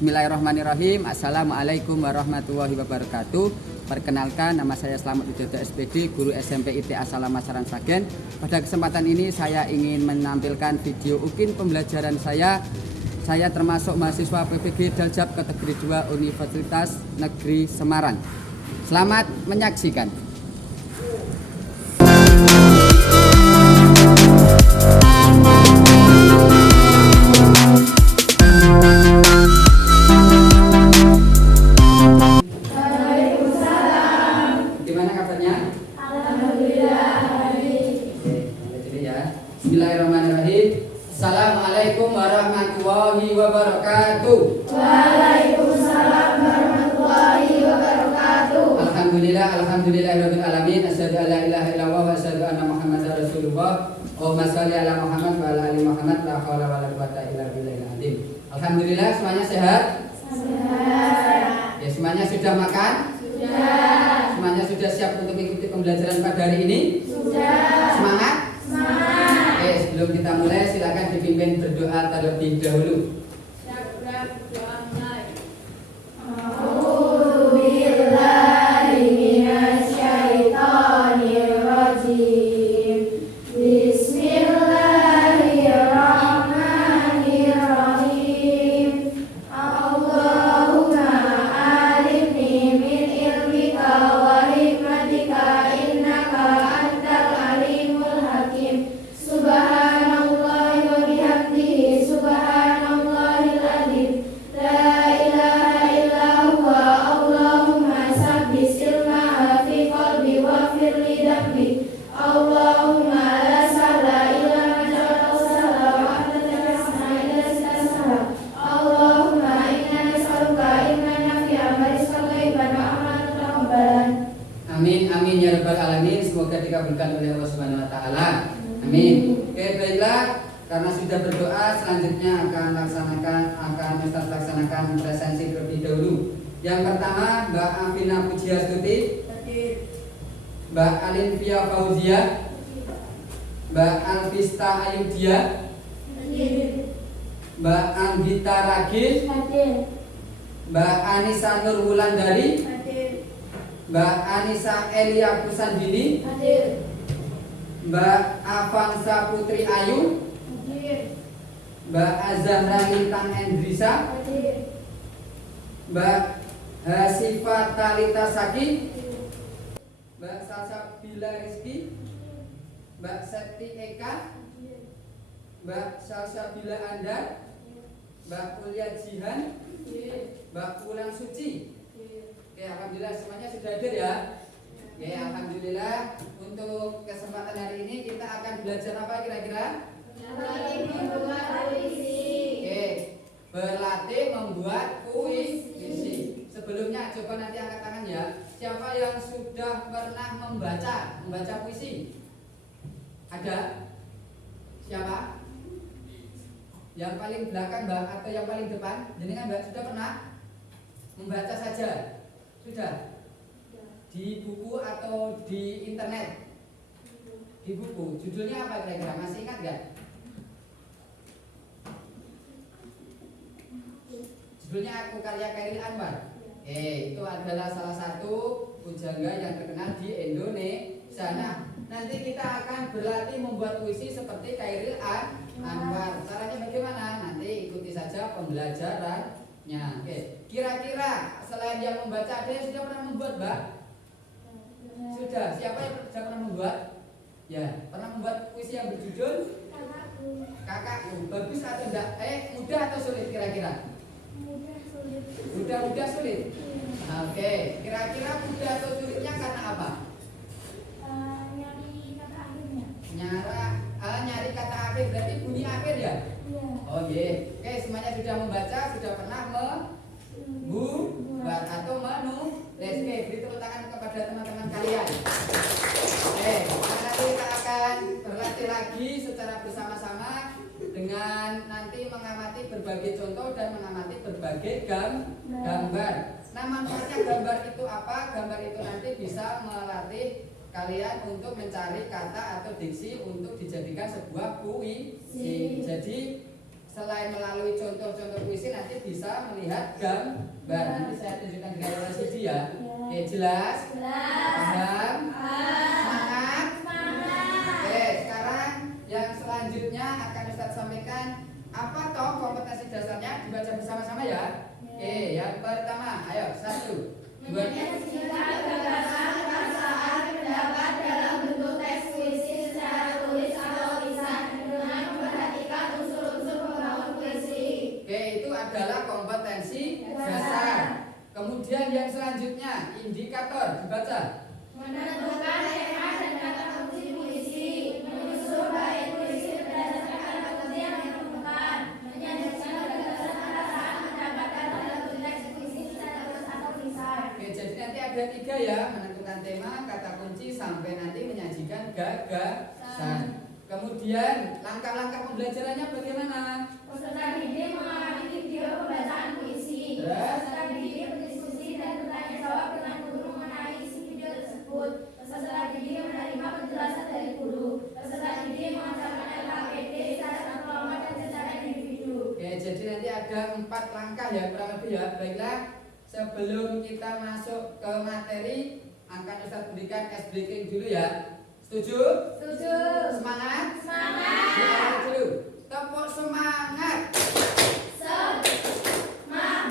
Bismillahirrahmanirrahim. Assalamualaikum warahmatullahi wabarakatuh. Perkenalkan, nama saya Slamet Widodo SPD, guru SMP ITA Salamasaran Sragen. Pada kesempatan ini saya ingin menampilkan video UKIN pembelajaran saya. Saya termasuk mahasiswa PPG Daljab kategori 2 Universitas Negeri Semarang. Selamat menyaksikan. Bismillahirrahmanirrahim. Assalamualaikum warahmatullahi wabarakatuh. Waalaikumsalam warahmatullahi wabarakatuh. Alhamdulillahirabbil alamin. Asyhadu an la ilaha illallah wa asyhadu anna Muhammadar Rasulullah. Allahumma shalli ala Muhammad wa ala ali Muhammad. La haula wala quwwata illa billahil azim. Alhamdulillah, semuanya sehat? Sehat. Ya, semuanya sudah makan? Sudah. Semuanya sudah siap untuk mengikuti pembelajaran pada hari ini? Sudah. Semangat? Semangat. Oke, sebelum kita mulai silakan dipimpin berdoa terlebih dahulu. A'udzu billahi minasyaitonir rajim. Bismillahirrahmanirrahim. Allahumma alimni min ilmika wa hikmatika innaka antal alimul hakim. Subhanallahi wa bihamdihi subhanallahil azim. La ilaha illa huwa. Allahumma sabbis ilmaha fi qalbi wa firli dambi. Allahumma la sahla illa ma ja'altahu sahla wa anta taj'alul illa sahla. Allahumma inna nas'aluka ilman nafi'an wa rizqan thayyiban wa amalan mutaqabbalan. Amin, amin ya rabbal alamin. Semoga dikabulkan oleh Allah Subhanahu wa taala. Amin. Oke, baiklah, karena sudah berdoa, selanjutnya akan Ustaz laksanakan presensi terlebih dahulu. Yang pertama, Mbak Afina Pujiastuti, Mbak Alinfia Fauzia, Mbak Alvista Ayudia, Mbak Anggita Ragil, Mbak Anissa Nur Wulandari, Mbak Anissa Elia Kusandini, Mbak Avanza Putri Ayu, Mbak Azahra Lintang Endrisa, Mbak Hasifa Talita Saki, Mbak Salsabila Rizky, Mbak Septi Eka, Mbak Salsabila Andar, Mbak Kulia Jihan, Mbak Pulang Suci. Oke, alhamdulillah semuanya sudah hadir ya. Oke, alhamdulillah. Untuk kesempatan hari ini kita akan belajar apa kira-kira? Oke, berlatih membuat puisi. Sebelumnya coba nanti angkat tangan ya. Siapa yang sudah pernah membaca puisi? Ada? Siapa? Yang paling belakang Mbak atau yang paling depan? Jenengan Mbak sudah pernah membaca saja? Sudah? Di buku atau di internet? Di buku. Judulnya apa kira-kira? Masih ingat nggak? Judulnya Aku Karya Chairil Anwar. Itu adalah salah satu pujangga yang terkenal di Indonesia. Nah, nanti kita akan berlatih membuat puisi seperti Chairil Anwar. Caranya bagaimana? Nanti ikuti saja pembelajarannya. Oke. Kira-kira selain yang membaca, ada yang sudah pernah membuat, Mbak? Sudah. Siapa yang sudah pernah membuat? Ya, pernah membuat puisi yang berjudul Kakakku. Bagus atau enggak? Mudah atau sulit kira-kira? Mudah sulit. Oke, kira-kira mudah atau sulitnya karena apa? Nyari kata akhirnya. Nyari kata akhir, berarti bunyi akhir ya? Iya. Oh iya. Oke, semuanya sudah membaca, sudah pernah membuat atau menulis. Oke, beri tepuk tangan kepada teman-teman kalian. Oke, nanti kita akan berlatih lagi secara bersama-sama dengan nanti mengamati berbagai contoh dan mengamati berbagai gambar. Nah, manfaatnya gambar itu apa? Gambar itu nanti bisa melatih kalian untuk mencari kata atau diksi untuk dijadikan sebuah puisi. Jadi selain melalui contoh-contoh puisi nanti bisa melihat gambar. Nanti saya tunjukkan dengan LCD ya. Oke, jelas? Paham? Semangat? Oke, sekarang yang selanjutnya akan Ustadz sampaikan apa toh kompetensi dasarnya, dibaca bersama-sama ya. Oke, yang pertama, ayo 1, 2, 3. Gagasan, perasaan, pendapat dalam bentuk teks puisi secara tulis atau lisan dengan memperhatikan unsur-unsur pembangun puisi. Oke, itu adalah kompetensi dasar. Kemudian yang selanjutnya, indikator, dibaca. Menentukan tema dan kata kunci puisi, menyusun bait puisi berdasarkan kata kunci yang ditemukan, menyajikan gagasan, perasaan, pendapat dalam bentuk teks puisi secara tulis atau lisan. Oke, jadi nanti ada 3 ya, menentukan tema, kata kunci, sampai nanti menyajikan gagasan. Kemudian langkah-langkah pembelajarannya bagaimana? Peserta didik mengamati video pembacaan puisi. Peserta didik berdiskusi dan bertanya jawab dengan guru mengenai isi video tersebut. Peserta didik menerima penjelasan dari guru. Peserta didik mengajarkan LKPD secara kelompok dan secara individu. Oke, jadi nanti ada 4 langkah ya kurang lebih ya. Baiklah, sebelum kita masuk ke materi, akan Ustadz berikan ice breaking dulu ya. Setuju? Setuju. Semangat? Semangat. Diawali dulu. Tepuk semangat. Semangat.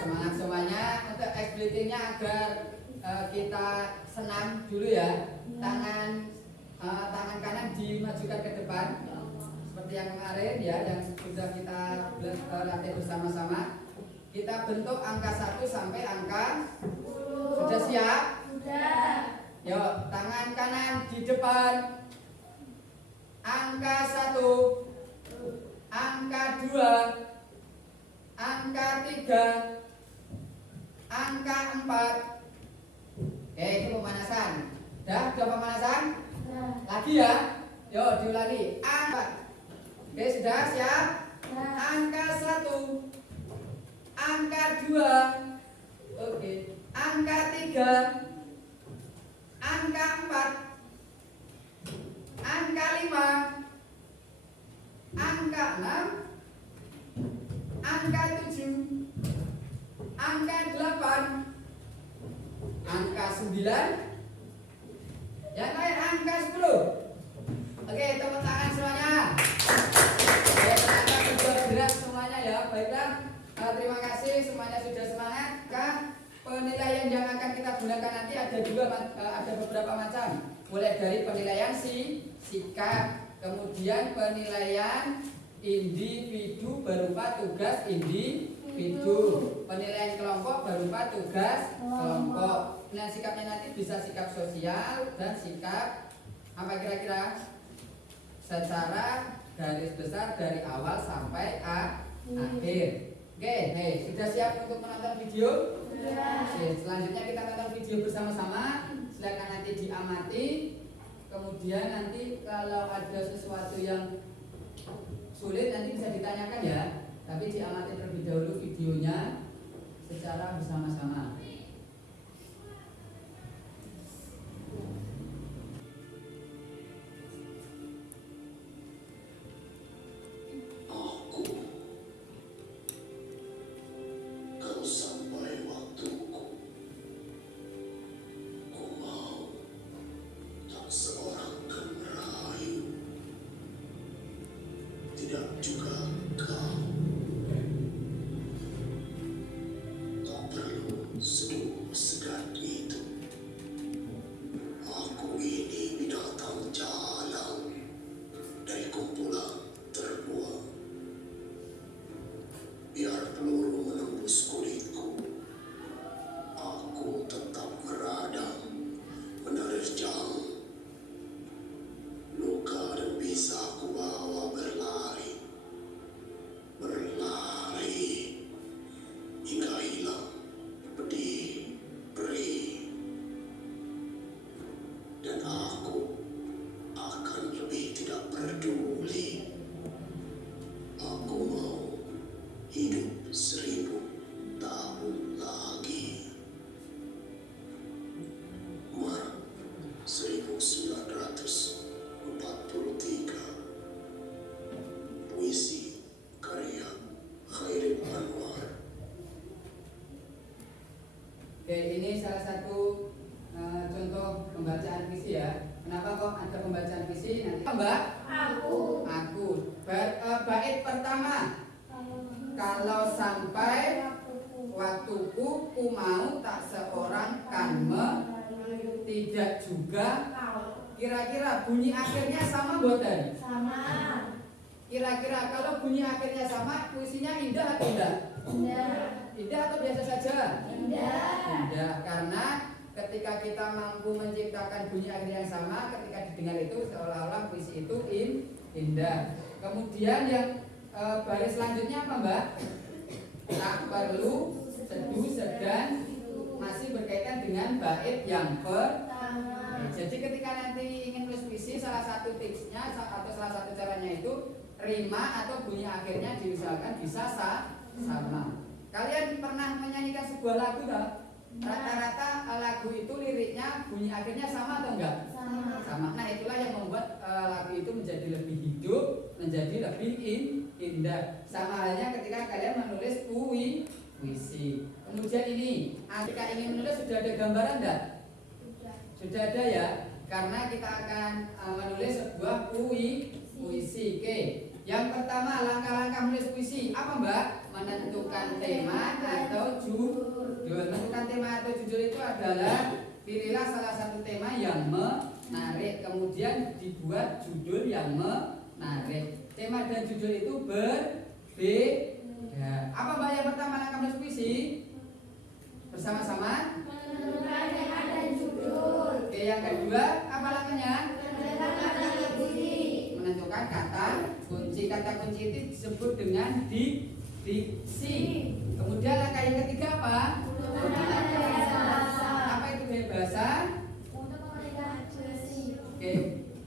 Semangat semuanya. Untuk ice breaking-nya agar kita senam dulu ya. Tangan kanan dimajukan ke depan seperti yang kemarin ya, yang sudah kita latih bersama-sama. Kita bentuk angka 1 sampai angka 10. Sudah siap? Sudah. Yuk, tangan kanan di depan. Angka 1, angka 2, angka 3, angka 4. Oke, itu pemanasan. Udah pemanasan? Lagi ya. Yuk, diulangi. Angka. Oke, sudah siap? Angka 1, angka 2, oke, angka 3, angka 4, angka 5, angka 6, angka 7, angka 8, angka 9, yang lain angka 10. Oke, tepuk tangan semuanya. Oke, tenaga kerja gerak semuanya ya. Baiklah, terima kasih semuanya sudah semangat. Penilaian yang akan kita gunakan nanti ada beberapa macam. Mulai dari penilaian sikap, kemudian penilaian individu berupa tugas individu, penilaian kelompok berupa tugas kelompok. Nah, sikapnya nanti bisa sikap sosial dan sikap apa kira-kira? Secara garis besar dari awal sampai akhir. Oke, sudah siap untuk menonton video? Oke, selanjutnya kita tonton video bersama-sama. Silakan nanti diamati. Kemudian nanti kalau ada sesuatu yang sulit nanti bisa ditanyakan ya. Tapi diamati terlebih dahulu videonya secara bersama-sama. Tidak juga kau. Tak perlu Oke, ini salah satu contoh pembacaan puisi ya. Kenapa kok ada pembacaan puisi? Nanti Mbak? Aku. Bait pertama. Kalau sampai waktuku ku mau tak seorang kan tidak juga. Kira-kira bunyi akhirnya sama boten? Sama. Kira-kira kalau bunyi akhirnya sama, puisinya indah atau tidak? Indah atau biasa saja? Indah, karena ketika kita mampu menciptakan bunyi akhir yang sama, ketika didengar itu seolah-olah puisi itu indah. Kemudian yang baris selanjutnya apa Mbak? Tak perlu, seduh, sedan, masih berkaitan dengan bait yang pertama. Jadi ketika nanti ingin menulis puisi, salah satu tipsnya atau salah satu caranya itu rima atau bunyi akhirnya diusahakan bisa sama. Kalian pernah menyanyikan sebuah lagu tak? Rata-rata lagu itu liriknya bunyi akhirnya sama atau enggak? Sama. Nah itulah yang membuat lagu itu menjadi lebih hidup, menjadi lebih indah. Sama halnya ketika kalian menulis puisi. Kemudian ini, ketika ingin menulis sudah ada gambaran enggak? Sudah ada ya. Karena kita akan menulis sebuah puisi. Oke. Yang pertama langkah-langkah menulis puisi apa Mbak? Menentukan tema atau judul. Menentukan tema atau judul itu adalah pilihlah salah satu tema yang menarik, kemudian dibuat judul yang menarik. Tema dan judul itu berbeda. Apa Mbak yang pertama langkah menulis puisi? Bersama-sama Menentukan tema dan judul. Oke, yang kedua apa langkahnya? Menentukan kata kunci. Menentukan kata kunci. Kata kunci itu disebut dengan diksi. Kemudian langkah yang ketiga apa? Menggunakan gaya bahasa. Apa itu gaya bahasa? Untuk memberikan puisi. Oke,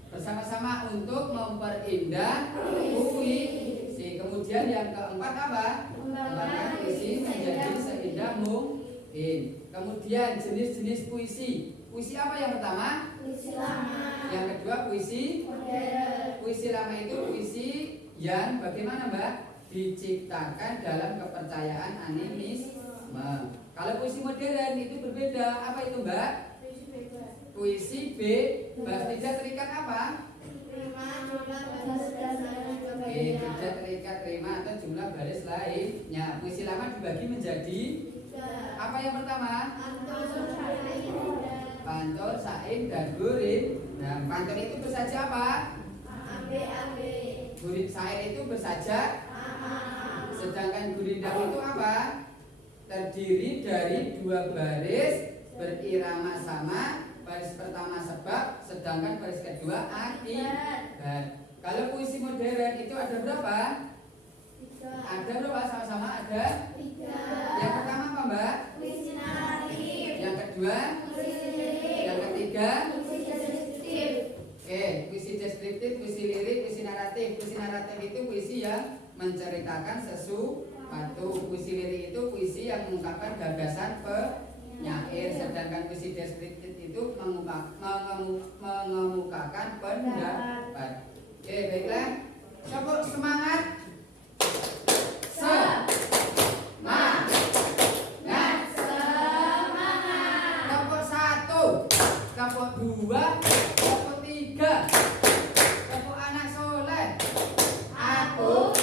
bersama-sama untuk memperindah puisi. Kemudian yang keempat apa? Mengembangkan puisi menjadi seindah mungkin. Kemudian jenis-jenis puisi. Puisi apa yang pertama? Puisi lama. Yang kedua puisi Modern. Puisi lama itu puisi yang bagaimana Mbak? Diciptakan dalam kepercayaan animisme. Kalau puisi modern itu berbeda. Apa itu Mbak? Puisi bebas. Puisi bebas, tidak terikat apa? Rima, jumlah, baris, dan lain sebagainya. Tidak terikat rima atau jumlah baris lainnya. Puisi lama dibagi menjadi apa yang pertama? Pantun, syair, dan gurit. Nah, pantun itu bersaja apa? Gurit syair itu bersaja. Sedangkan gurindam itu apa? Terdiri dari dua baris berirama sama. Baris pertama sebab, sedangkan baris kedua akibat. Kalau puisi modern itu ada berapa? Ada berapa? Sama-sama ada? Yang pertama apa Mbak? Puisi naratif. Yang kedua? Puisi lirik. Yang ketiga? Puisi deskriptif. Oke, puisi deskriptif, puisi lirik, puisi naratif. Puisi naratif itu puisi yang menceritakan sesuatu. Puisi lirik itu puisi yang mengungkapkan gagasan penyair. Sedangkan puisi deskriptif itu mengemukakan pendapat. Oke, baiklah. Coba semangat. Kelompok 1, kelompok 2, kelompok 3. Kelompok anak soleh. Aku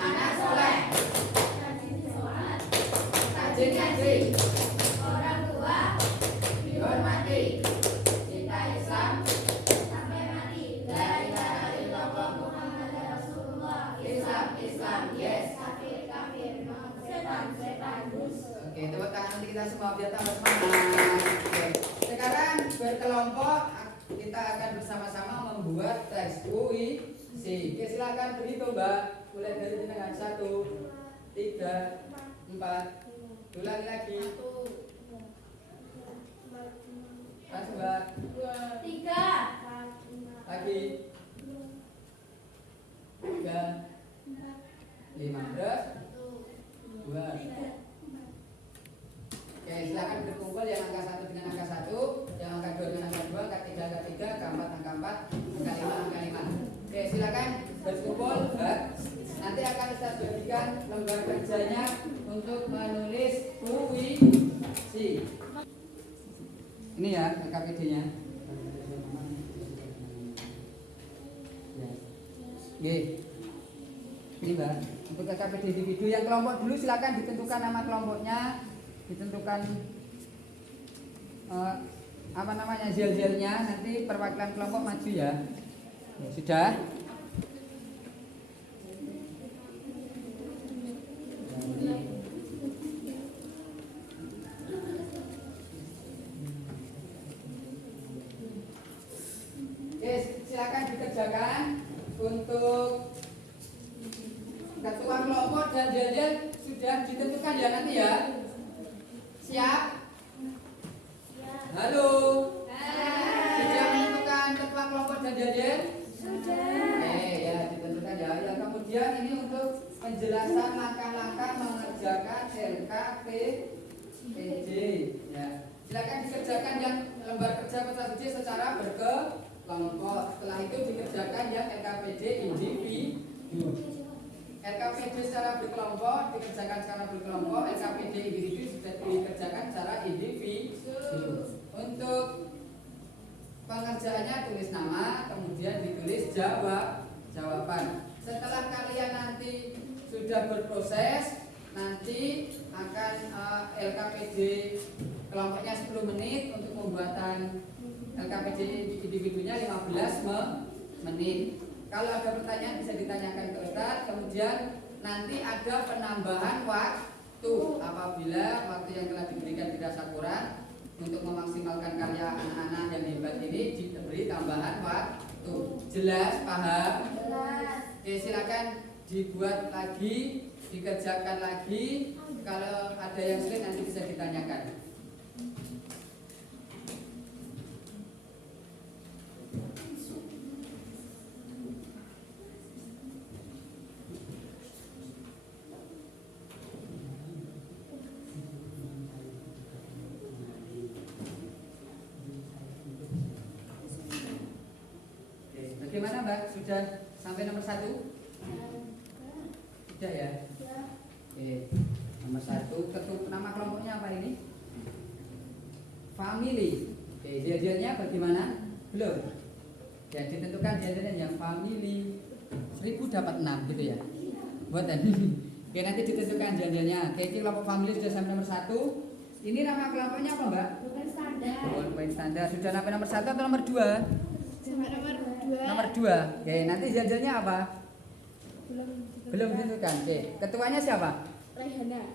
anak soleh. Rajin ngaji. Orang tua Dihormati. cinta Islam sampai mati. La ilaha illallah Muhammad Rasulullah. Islam, yes. Kafir, setan, bus. Oke, tepuk tangan untuk kita semua biar tambah semangat. Oke, sekarang berkelompok kita akan bersama-sama membuat teks puisi. Oke, silakan berhitung Mbak. Mulai dari jenengan 1, 3, 4. Ulangi lagi. Langsung Mbak. 3. Lagi. 3, 15, 2. Oke, silakan berkumpul yang angka 1 dengan angka 1, yang angka 2 dengan angka 2, angka 3 angka 3, angka 4 angka 4, angka 5 angka 5. Oke, silakan berkumpul, Mbak. Nanti akan Ustaz bagikan lembar kerjanya untuk menulis puisi. Ini ya LKPD-nya. Ya. Oke. Ini Mbak, untuk LKPD individu yang kelompok dulu silakan ditentukan nama kelompoknya, ditentukan apa namanya zel-zelnya, nanti perwakilan kelompok maju ya. Ya sudah. Oke, silakan dikerjakan untuk ketua kelompok dan zel-zel sudah ditentukan ya nanti ya. Siap? Halo. Sudah menentukan ketua kelompok dan zel-zel? Sudah. Ya ditentukan ya. Yang kemudian ini untuk penjelasan langkah-langkah mengerjakan LKPD. Ya. Silakan dikerjakan yang lembar kerja peserta uji secara berkelompok. Setelah itu dikerjakan yang LKPD individu. LKPD secara berkelompok dikerjakan secara berkelompok, LKPD individu sudah dikerjakan secara individu. Untuk pengerjaannya tulis nama, kemudian ditulis jawaban. Setelah kalian nanti sudah berproses, nanti akan LKPD kelompoknya 10 menit, untuk pembuatan LKPD individunya 15 menit. Kalau ada pertanyaan bisa ditanyakan ke Ustaz. Kemudian nanti ada penambahan waktu apabila waktu yang telah diberikan dirasa kurang. Untuk memaksimalkan karya anak-anak yang hebat ini diberi tambahan waktu. Jelas? Paham? Jelas. Oke, silakan dibuat lagi, dikerjakan lagi. Kalau ada yang sulit nanti bisa ditanyakan. Bagaimana Mbak? Sudah sampai nomor 1? Sudah ya? Oke, nomor 1. Nama kelompoknya apa ini? Family. Oke, zel-zelnya bagaimana? Belum? Ya, ditentukan zel-zelnya yang family. 1000 dapat 6 gitu ya? Buatan. Oke, nanti ditentukan zel-zelnya. Oke, ini kelompok family sudah sampai nomor 1. Ini nama kelompoknya apa Mbak? Bukan standar. Poin standar. Sudah sampai nomor 1 atau nomor 2? Nomor 2. Oke, nanti zel-zelnya apa? Belum ditentukan. Oke, ketuanya siapa?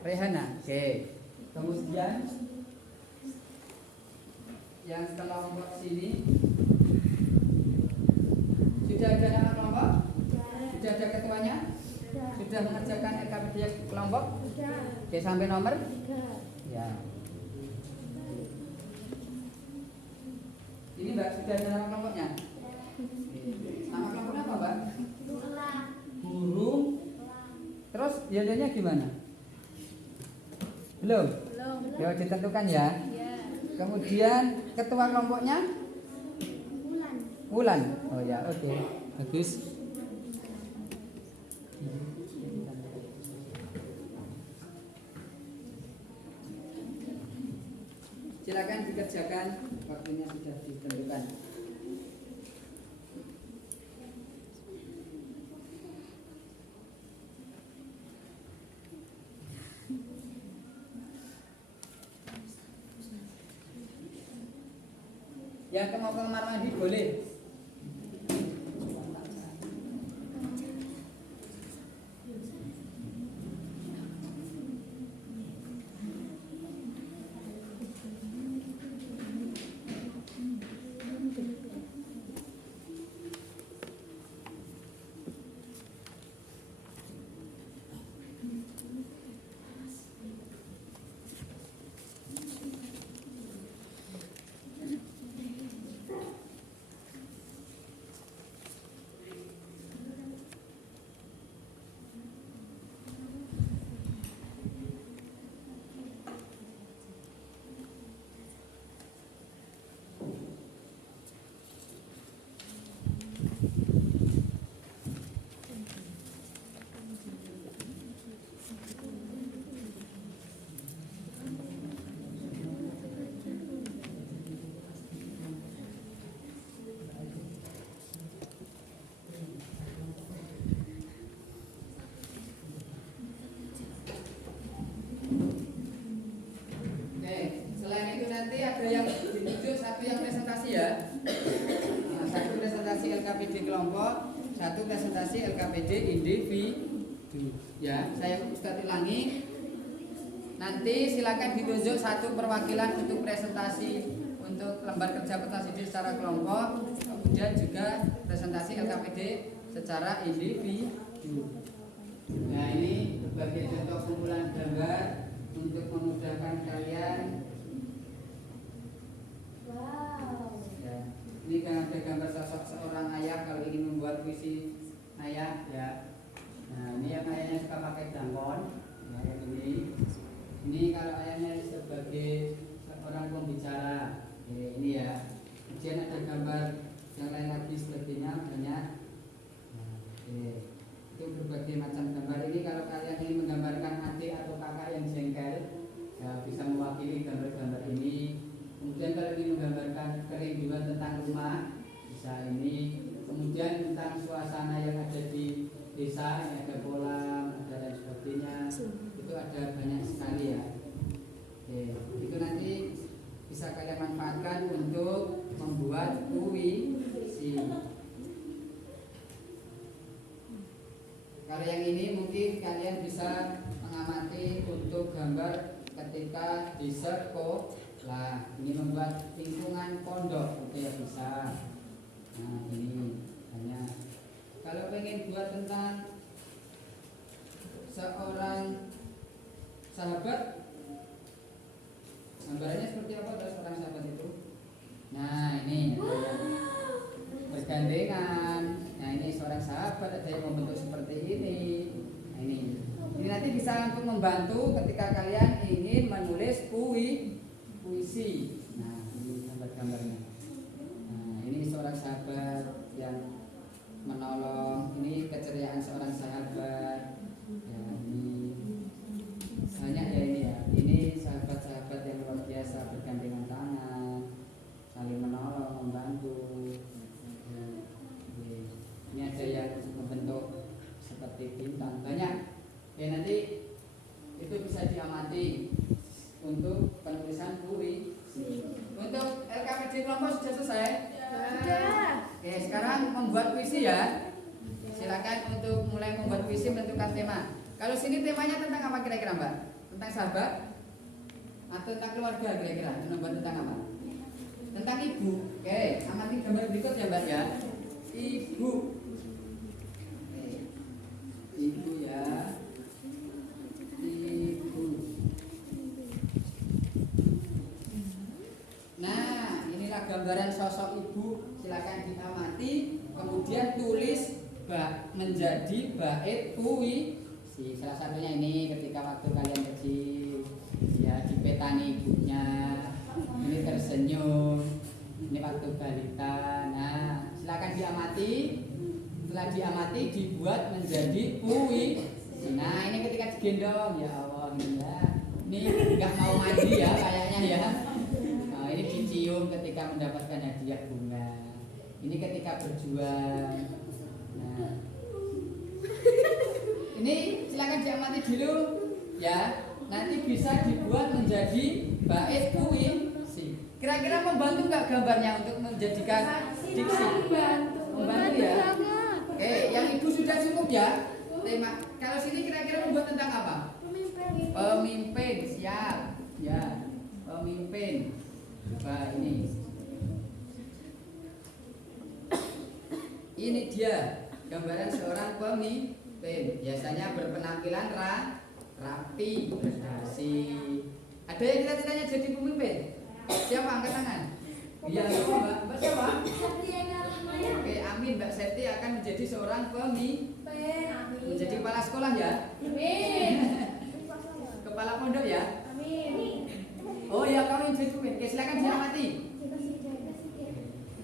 Rehana. Oke. Kemudian yang kelompok sini sudah ada nama kelompok? Sudah ada ketuanya? Sudah mengerjakan LKPD kelompok? Oke, sampai nomor? Ya. Ini Mbak, sudah ada nama kelompoknya? Nama kelompoknya apa Mbak? Burung. Terus zel-zelnya gimana? Belum? Ya ditentukan ya. Kemudian ketua kelompoknya? Wulan. Oh ya, oke. Bagus. Silakan dikerjakan, waktunya sudah ditentukan. Yang mau ke kamar mandi boleh. Satu presentasi LKPD kelompok, satu presentasi LKPD individu. Ya, saya Ustadz ulangi. Nanti silakan ditunjuk satu perwakilan untuk presentasi untuk lembar kerja peserta didik secara kelompok, kemudian juga presentasi LKPD secara individu. Nah, ini sebagai contoh kumpulan gambar untuk memudahkan kalian. Wow. Ya, ini kan ada gambar sosok seorang ayah kalau ingin membuat puisi ayah ya. Nah, ini yang ayahnya suka pakai jangkon. Ya, yang ini. Ini kalau ayahnya sebagai seorang pembicara. Ini ya. Kemudian ada gambar yang lain lagi sebagainya banyak. Nah, itu berbagai macam gambar. Ini kalau kalian ingin menggambarkan adik atau kakak yang jengkel, ya bisa mewakili gambar-gambar ini. Kemudian kalau ingin menggambarkan kerinduan tentang rumah, bisa ini. Kemudian tentang suasana yang ada di desa, yang ada kolam, ada dan sebagainya. Itu ada banyak sekali ya. Itu nanti bisa kalian manfaatkan untuk membuat puisi. Kalau yang ini mungkin kalian bisa mengamati untuk gambar ketika di sekolah. Ini membuat lingkungan pondok, oke ya bisa. Nah ini banyak. Kalau pengen buat tentang seorang sahabat, gambarannya seperti apa kalau seorang sahabat itu? Nah ini bergandengan. Nah ini seorang sahabat ada yang membentuk seperti ini. Nah, ini nanti bisa untuk membantu ketika kalian ingin menulis puisi. Nah ini gambar-gambarnya. Nah ini seorang sahabat yang menolong. Ini keceriaan seorang sahabat. Ya ini banyak ya ini ya. Ini sahabat-sahabat yang luar biasa bergandengan tangan, saling menolong, membantu. Ini ada yang membentuk seperti bintang banyak. Ya nanti itu bisa diamati untuk penulisan puisi. Untuk LKPD kelompok sudah selesai? Sudah. Oke, sekarang membuat puisi ya. Silakan untuk mulai membuat puisi menentukan tema. Kalau sini temanya tentang apa kira-kira Mbak? Tentang sahabat atau tentang keluarga kira-kira? Membuat tentang apa? Tentang ibu. Oke, amati gambar berikut ya Mbak ya. Ibu. Ibu ya. Ibu. Nah, inilah gambaran sosok ibu. Silakan diamati, kemudian tulis menjadi bait puisi. Salah satunya ini ketika waktu kalian kecil, ya dipetani ibunya. Ini tersenyum. Ini waktu balita. Nah, silakan diamati. Setelah diamati dibuat menjadi puisi. Nah ini ketika digendong ya Allah ini ya. Ini nggak mau mandi ya kayaknya ya. Nah, ini dicium ketika mendapatkan hadiah bunga. Ini ketika berjuang. Nah ini silakan diamati dulu ya. Nanti bisa dibuat menjadi bait puisi. Kira-kira membantu nggak gambarnya untuk menjadikan diksi? Membantu ya. Oke, yang ibu sudah cukup ya. Tema. Kalau sini kira-kira membuat tentang apa? Pemimpin, siap. Ya, pemimpin. Coba ini. Ini dia gambaran seorang pemimpin. Biasanya berpenampilan rapi, bersih. Ada yang cita-citanya jadi pemimpin? Siapa angkat tangan? Iya, Mbak siapa? Oke, amin. Mbak Septi akan menjadi seorang pemimpin. Menjadi kepala sekolah ya? Amin. Kepala pondok ya? Amin. Oh ya, kamu yang jadi pemimpin. Oke, silakan diamati.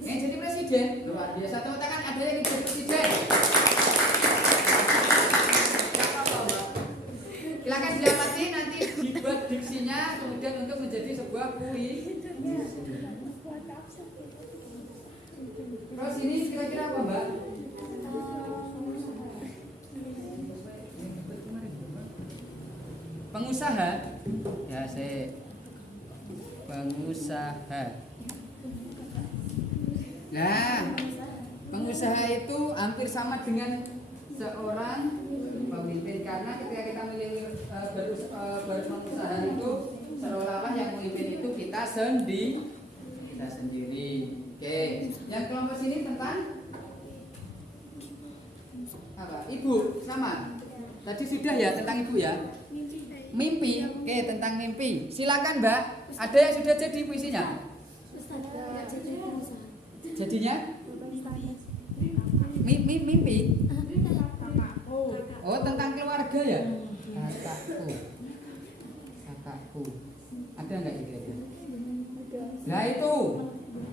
Yang jadi presiden? Luar biasa. Tepuk tangan, ada yang jadi presiden. Silakan diamati, nanti dibuat diksinya, kemudian untuk menjadi sebuah puisi. Terus ini kira-kira apa Mbak? Pengusaha. Ya saya pengusaha. Nah, pengusaha itu hampir sama dengan seorang pemimpin, karena ketika kita memilih berusaha itu seolah-olah yang memimpin itu kita sendiri. Oke, yang kelompok sini tentang apa? Ibu sama. Tadi sudah ya tentang ibu ya. Mimpi. Oke, tentang mimpi. Silakan Mbak. Ada yang sudah jadi puisinya? Jadinya? Mimpi. Oh, tentang keluarga ya? Kakakku. Ada enggak itu? Nah itu,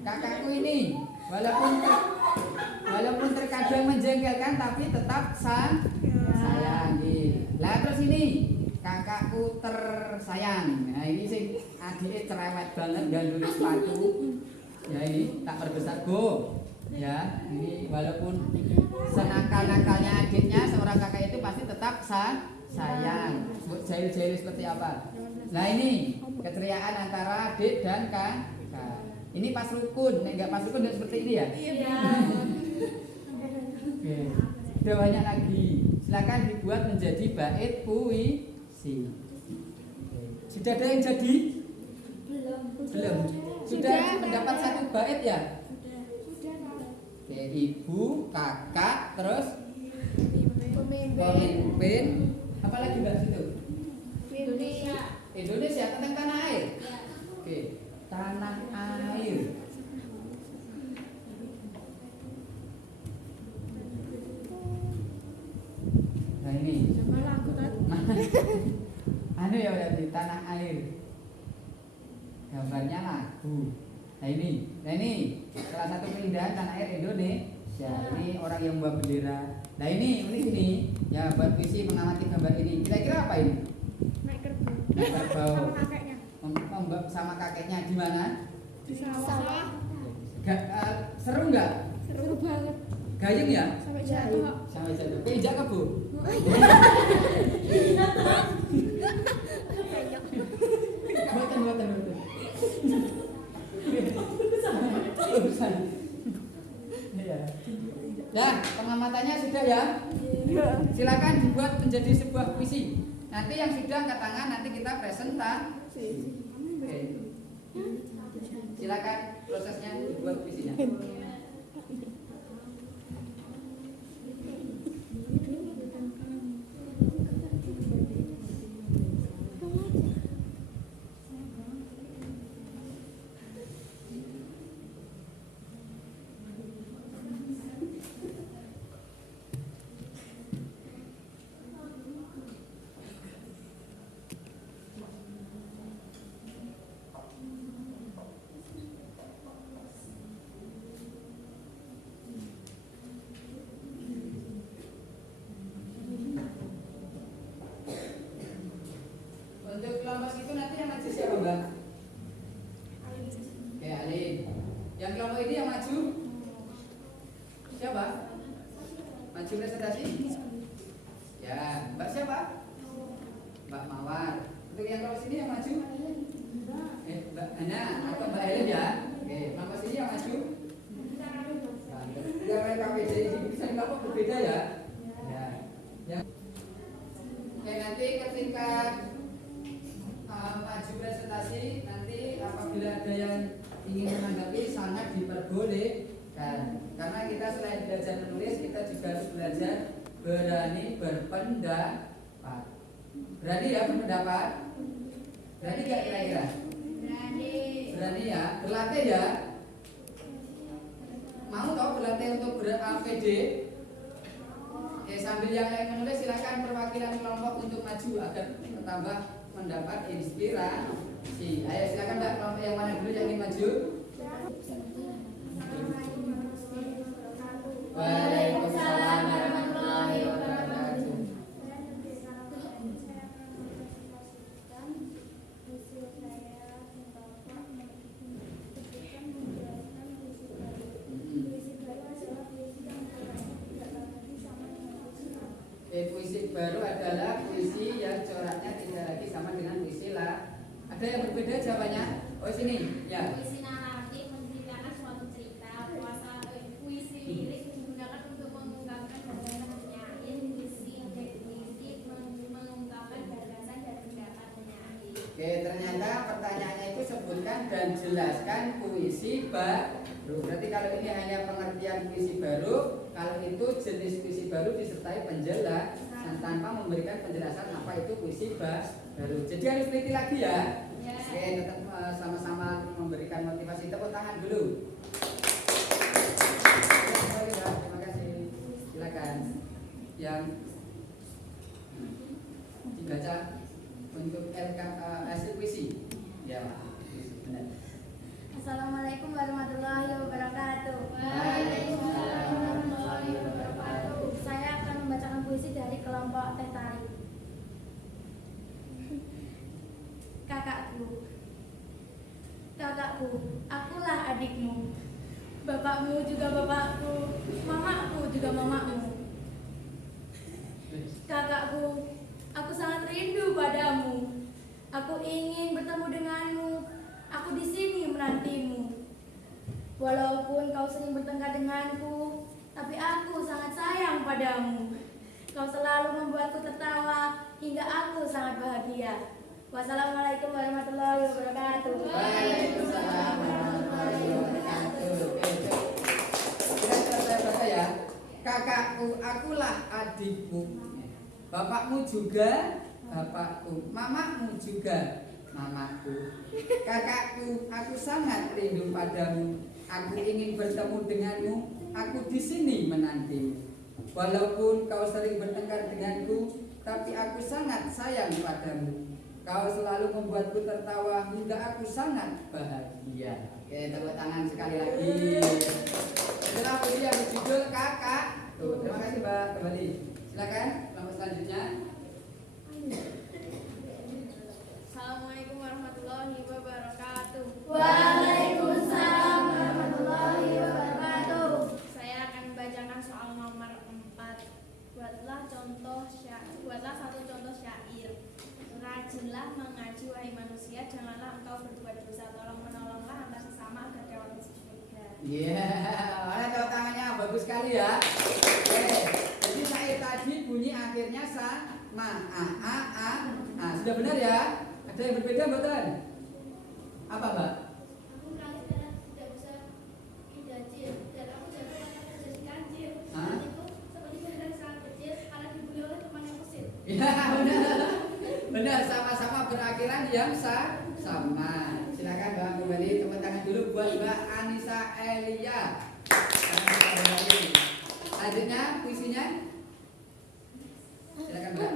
kakakku ini walaupun terkadang menjengkelkan tapi tetap sayang. Lah terus ini kakakku tersayang. Nah ini sih adiknya cerewet banget gandul sepatu. Ya ini tak perbesar go. Ya ini walaupun senakal-nakalnya adiknya seorang kakak itu pasti tetap sayang. Jahil-jahil seperti apa? Nah ini keceriaan antara adik dan kakak. Ini pas rukun, enggak pas rukun seperti ini ya? Iya. Oke. Ada banyak lagi. Silakan dibuat menjadi bait puisi. Sudah ada yang jadi? Belum. Sudah mendapat satu bait ya? Oke, ibu, kakak, terus pemimpin. Apa lagi Mbak situ? Indonesia tentang tanah air. Oke, tanah air. Nah ini. Anu ya berarti tanah air. Gambarnya lagu. Nah ini salah satu keindahan tanah air Indonesia. Ini orang yang membawa bendera. Nah ini ya buat puisi mengamati gambar ini. Kira-kira apa ini? Naik kerbau. Sama kakeknya di mana? Di sawah. Seru nggak? Seru banget. Gayung ya? Sampai jatuh. Injak ke Bu? Buatan. Nah, pengamatannya sudah ya? Silakan dibuat menjadi sebuah puisi. Nanti yang sudah angkat tangan nanti kita presentasi. Oke. Silakan prosesnya dibuat puisinya. Untuk kelompok itu nanti yang maju siapa Mbak? Oke, Alin. Yang kelompok ini yang maju siapa? Maju presentasi? Ya, Mbak siapa? Mbak Mawar. Untuk yang kelompok sini yang maju? Mbak Ana atau Mbak Helen ya? Oke, kelompok sini yang maju? Yang KPJ ini bisa kelompok berbeda ya? Ya. Oke, nanti ketika maju presentasi nanti apabila ada yang ingin menanggapi sangat diperbolehkan, karena kita selain belajar menulis kita juga harus belajar berani berpendapat. Berani ya berpendapat? Berani gak kira-kira? Berani ya, berlatih ya. Mau toh berlatih untuk ber-APD? Oke, sambil yang lain menulis silakan perwakilan kelompok untuk maju agar bertambah mendapat inspirasi. Ayo silakan Mbak, kelompok yang mana dulu yang ingin maju? Waalaikumsalam warahmatullahi wabarakatuh. Puisi baru adalah puisi yang coraknya tidak lagi sama dengan puisi lah. Ada yang berbeda jawabannya? Oh sini, ya. Puisi naratif menceritakan suatu cerita, puasa jelaskan puisi baru. Berarti kalau ini hanya pengertian puisi baru, kalau itu jenis puisi baru disertai penjelasan tanpa memberikan penjelasan apa itu puisi baru. Jadi harus teliti lagi ya. Oke, tetap sama-sama memberikan motivasi. Tepuk tangan dulu. Terima kasih. Silakan. Yang dibaca untuk hasil puisi. Ya, benar. Assalamualaikum warahmatullahi wabarakatuh. Waalaikumsalam warahmatullahi wabarakatuh. Saya akan membacakan puisi dari kelompok Teh Tarik. Kakakku, akulah adikmu. Bapakmu juga bapakku, mamaku juga mamamu. Kakakku, aku sangat rindu padamu. Aku ingin bertemu denganmu. Aku di sini menantimu. Walaupun kau sering bertengkar denganku, tapi aku sangat sayang padamu. Kau selalu membuatku tertawa hingga aku sangat bahagia. Wassalamualaikum warahmatullahi wabarakatuh. Waalaikumsalam warahmatullahi wabarakatuh. Kita baca ya. Kakakku, akulah adikmu. Bapakmu juga bapakku. Mamamu juga mamaku. Kakakku, aku sangat rindu padamu. Aku ingin bertemu denganmu. Aku di sini menantimu. Walaupun kau sering bertengkar denganku, tapi aku sangat sayang padamu. Kau selalu membuatku tertawa hingga aku sangat bahagia. Oke, tepuk tangan sekali lagi. Itulah puisi yang berjudul Kakak. Tuh, terima kasih Mbak. Kembali. Silakan kelompok selanjutnya. Assalamualaikum warahmatullahi wabarakatuh. Waalaikumsalam warahmatullahi wabarakatuh. Saya akan membacakan soal nomor 4. Buatlah satu contoh syair. Rajinlah mengaji wahai manusia, janganlah engkau berbuat dosa. Tolong menolonglah antar sesama agar dapat masuk surga. Iya, mana tepuk tangannya bagus sekali ya. Oke, jadi syair tadi bunyi akhirnya sama a. Sudah benar ya? Ada yang berbeda betul? Apa Mbak? Aku menangis karena tidak bisa didajil dan aku jatuh karena terjadi kancil. Itu seperti barang sangat kecil karena dibuli oleh teman yang kusir. Ya benar. Benar, sama-sama berakhiran yang sama. Silakan Mbak kembali, tepuk tangan dulu buat Mbak Anissa Elia. Selanjutnya puisinya. Silakan Mbak.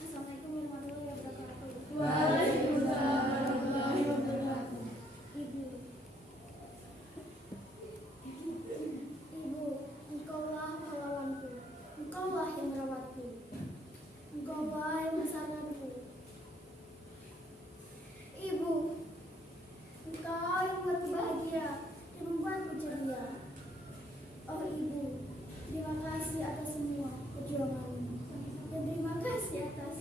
Assalamualaikum warahmatullahi wabarakatuh. Waalaikumsalam warahmatullahi wabarakatuh. Ibu, engkaulah awalanku, engkaulah yang merawatku, engkaulah yang membesarkanku. Ibu, engkau yang membuatku bahagia dan membuatku ceria. Oh Ibu, terima kasih atas semua perjuanganmu dan terima kasih atas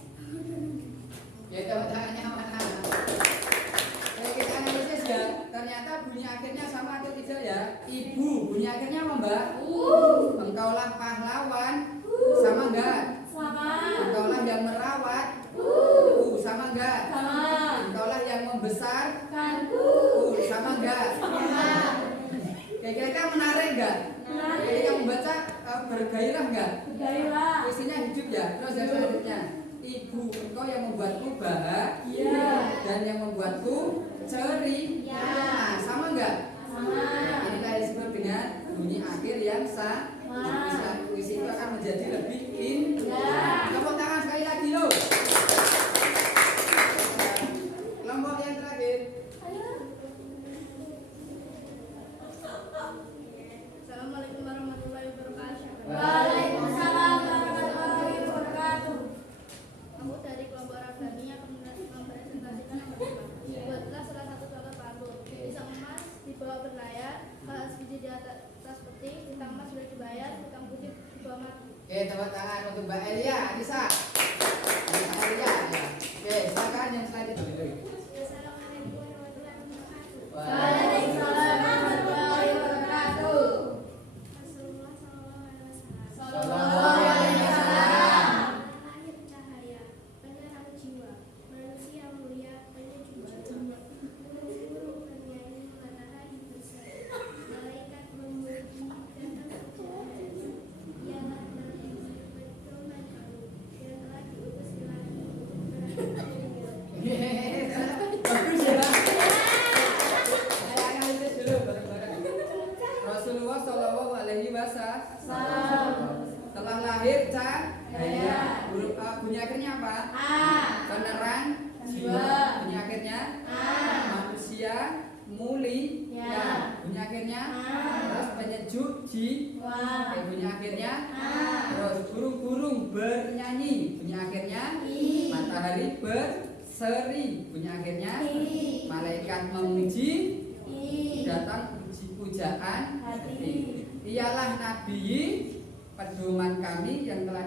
Ya tepuk tangannya mana? Kita analisis ya. Ternyata bunyi akhirnya sama atau tidak ya? Ibu, bunyi akhirnya apa Mbak? Engkaulah pahlawan. Sama enggak? Sama. Engkaulah yang merawat. Sama enggak? Sama. Engkaulah yang membesarkan. Sama enggak? Sama. Kira-kira menarik enggak? Menarik. Jadi yang membaca bergairah enggak? Gairah. Isinya hidup ya. Terus yang selanjutnya, Ibu, engkau yang membuatku bahagia dan yang membuatku ceria. Nah, sama enggak? Sama. Ini tadi disebut dengan bunyi akhir yang sama. Puisi itu akan menjadi lebih indah. Tepuk tangan sekali lagi loh. Kelompok yang terakhir. Assalamualaikum warahmatullahi wabarakatuh. Waalaikumsalam warahmatullahi wabarakatuh. Aku dari kelompok Rabbani yang mempresentasikan nomor 5. Buatlah salah satu contoh pantun. Pisang emas dibawa berlayar, balas biji di atas peti, bintang emas sudah dibayar, bintang putih dibawa mati. Oke, tepuk tangan untuk Mbak Elia, Anissa. Mbak Elia. Ya. Oke, silakan yang selanjutnya. Assalamualaikum warahmatullahi wabarakatuh. Waalaikumsalam warahmatullahi wabarakatuh. Rasulullah SAW. Sallallahu alaihi wasallam. Lahir cahaya, penerang jiwa, manusia akhirnya? A. Terus penyejuk jiwa. Wa. Bunyi akhirnya? A. Terus burung-burung bernyanyi, bunyi akhirnya? I. Matahari berseri, bunyi akhirnya? I. Malaikat memuji, I. datang puji-pujaan. Hati. Ialah nabi, pedoman kami yang telah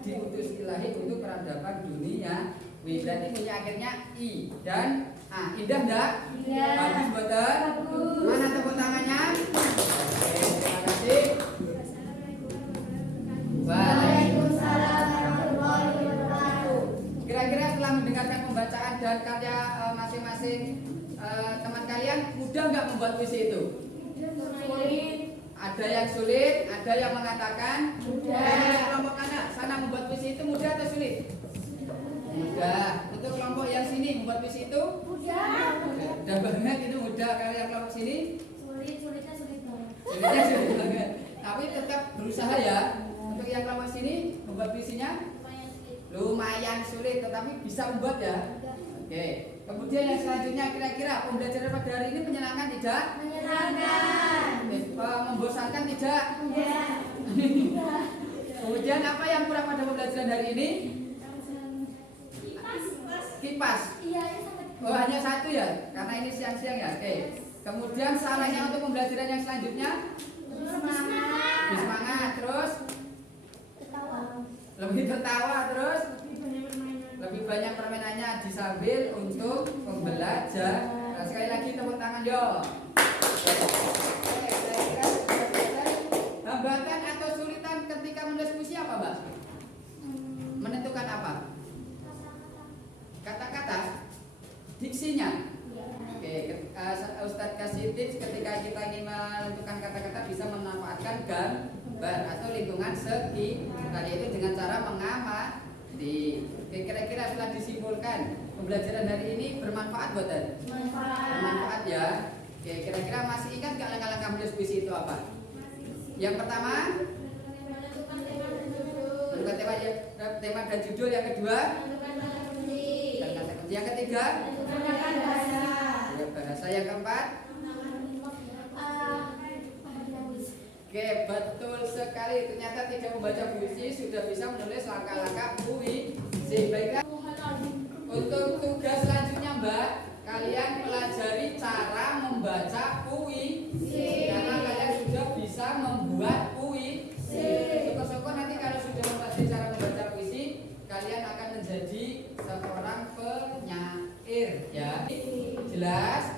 diutus ilahi untuk peradaban dunia. Berarti punya akhirnya I dan A. Indah enggak? Indah. Bagus betul? Bagus. Mana tepuk tangannya? Oke, terima kasih. Waalaikumsalam warahmatullahi wabarakatuh. Kira-kira setelah mendengarkan pembacaan dan karya masing-masing teman kalian, mudah nggak membuat puisi itu? Sulit. Ada yang sulit, ada yang mengatakan Mudah. Kelompok anak sana membuat puisi itu mudah atau sulit? Mudah. Untuk kelompok yang sini membuat puisi itu Mudah. mudah banget, itu mudah. Kalau yang kelompok sini Sulitnya sulit banget. sulitnya sulit banget. Tapi tetap berusaha ya. Untuk yang kelompok sini membuat puisinya lumayan sulit, tetapi bisa membuat ya. Oke. Kemudian yang selanjutnya kira-kira pembelajaran pada hari ini menyenangkan tidak? Menyenangkan. Membosankan tidak? Tidak. Kemudian apa yang kurang pada pembelajaran hari ini? Kipas. Iya, ini sangat. Oh hanya satu ya? Karena ini siang-siang ya? Oke. Kemudian salahnya untuk pembelajaran yang selanjutnya? Semangat. Lebih semangat. Terus? Ketawa. Lebih tertawa. Terus? Lebih banyak permainan. Lebih banyak permainannya disambil untuk pembelajar. Nah, sekali lagi tepuk tangan yo. Oke, kira-kira sudah selesai. Hambatan atau kesulitan ketika menulis puisi apa, Mbak? Menentukan apa? Kata-kata, diksinya. Oke, Ustadz kasih tips ketika kita ingin menentukan kata-kata bisa memanfaatkan gambar atau lingkungan sekitar, yaitu dengan cara mengamati. Oke, kira-kira setelah disimpulkan pembelajaran hari ini bermanfaat buatan? Bermanfaat ya. Oke, kira-kira masih ingat nggak langkah-langkah menulis puisi itu apa? Yang pertama, menentukan tema dan judul. Yang kedua, dan kata kunci. Yang ketiga, bahasa. Yang keempat, oke, betul sekali. Ternyata tidak membaca puisi sudah bisa menulis langkah-langkah puisi. Baiklah. Untuk tugas selanjutnya, Mbak, kalian pelajari cara membaca puisi. Karena kalian sudah bisa membuat puisi. Syukur-syukur nanti kalau sudah mempelajari cara membaca puisi, kalian akan menjadi seorang penyair, ya. Jelas?